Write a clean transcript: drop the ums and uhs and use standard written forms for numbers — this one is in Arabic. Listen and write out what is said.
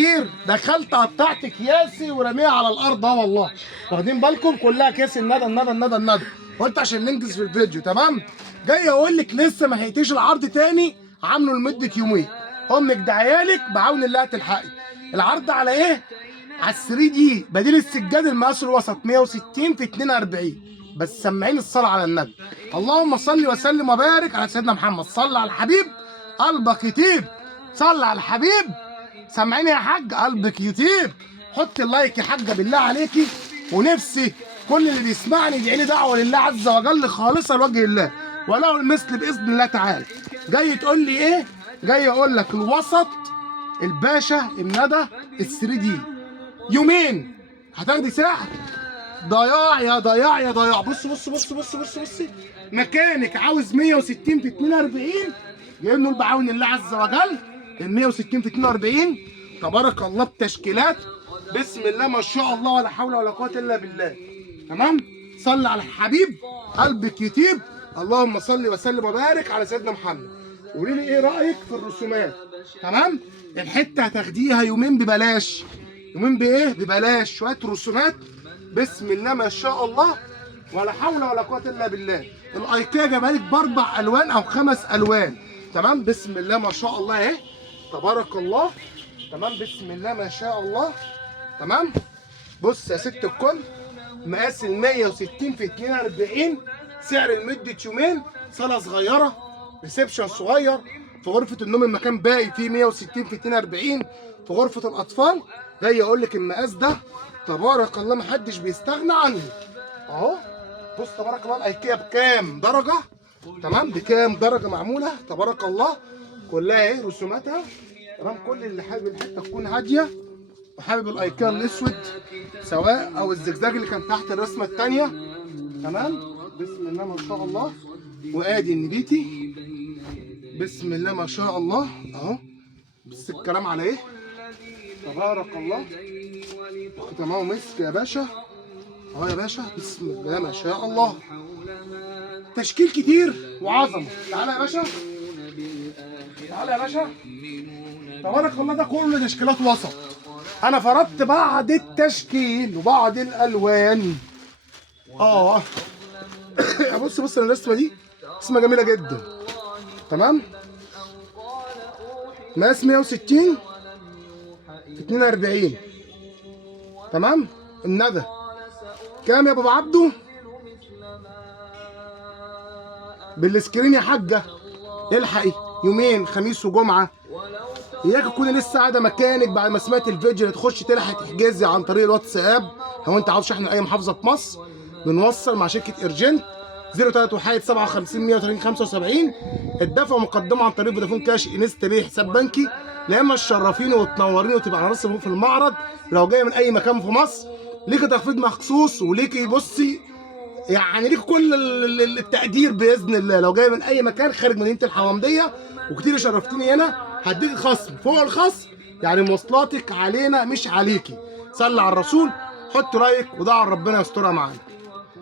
كتير دخلت قطعت اكياسي ورميها على الارض. والله واخدين بالكم كلها اكياس الندى الندى الندى الندى. قلت عشان ننجز في الفيديو تمام. جاي اقول لك لسه ما هيتيش العرض تاني، عامله لمده يومين. امك دعيالك بعون الله تلحقي. العرض على ايه؟ على ال 3 دي بديل السجاد المقاس الوسط 160 في 42. بس سمعين الصلاه على النبي. اللهم صل وسلم وبارك على سيدنا محمد. صل على الحبيب قلبك يطيب. صل على الحبيب. سامعيني يا حاج قلبك يطيب. حط اللايك يا حاجه بالله عليكي. ونفسي كل اللي بيسمعني يدعي لي دعوه لله عز وجل خالصه لوجه الله وله المثل باذن الله تعالى. جاي تقول لي ايه؟ جاي اقول لك الوسط الباشا الندى ال 3 دي يومين هتاخدي ساعه. ضياع يا ضياع يا ضياع. بص بص بص بص بص بص. مكانك عاوز 160 في 42 جايين نقول بعون الله عز وجل. ال 160 في 42 تبارك الله بتشكيلات بسم الله ما شاء الله ولا حول ولا قوه الا بالله. تمام. صل على الحبيب قلبك يطيب. اللهم صل وسلم وبارك على سيدنا محمد. قولي لي ايه رايك في الرسومات؟ تمام. الحته هتاخديها يومين ببلاش. يومين بايه؟ ببلاش. شويه رسومات بسم الله ما شاء الله ولا حول ولا قوه الا بالله. الايكيا جابها لك باربع الوان او 5 الوان. تمام. بسم الله ما شاء الله اهي تبارك الله. تمام. بسم الله ما شاء الله. تمام. بص يا ست الكل مقاس ال 160 في 42 سعر لمده يومين. صاله صغيره ريسبشن صغير في غرفه النوم المكان باقي فيه 160 في 42 في غرفه الاطفال. جاي اقول لك المقاس ده تبارك الله محدش بيستغنى عنه اهو. بص تبارك الله الايكيا بكام درجه. تمام. بكام درجه معموله تبارك الله كلها ايه رسوماتها. تمام. كل اللي حابب الحته تكون هاديه وحابب الايكيا الاسود سواء او الزجزاج اللي كان تحت الرسمه الثانيه. تمام. بسم الله ما شاء الله. وادي النبيتي بسم الله ما شاء الله اهو. بس الكلام على ايه تبارك الله. ختمه مسك يا باشا اهو يا باشا. بسم الله ما شاء الله. تشكيل كتير وعظمه. تعالى يا باشا. تعالى يا باشا. تبارك الله ده كله تشكيلات وسط. انا فرضت بعض التشكيل وبعض الالوان. بص بص الرسمه دي رسمه جميله جدا. تمام. مقاس 160 في 42. تمام. الندى كام يا ابو عبده؟ بالسكرين يا حاجه. الحقي يومين خميس وجمعه. اياك تكوني لسه قاعده مكانك بعد ما سمعت الفيديو تخشي تلحقي تحجزي عن طريق الواتساب. لو انت عاوز شحن اي محافظه في مصر بنوصل مع شركه ارجنت 031 57 130 75. الدفع مقدمه عن طريق فودافون كاش انستا باي حساب بنكي. لا اما تشرفيني وتنوريني وتبقى على راس في المعرض. لو جايه من اي مكان في مصر ليكي تخفيض مخصوص وليكي بصي يعني ليكي كل التقدير باذن الله. لو جايه من اي مكان خارج مدينه الحوامديه وكتير شرفتيني هنا هديكي خصم فوق الخصم. يعني مواصلاتك علينا مش عليكي. صلي على الرسول. حط لايك ودعوا ربنا يسترها معانا.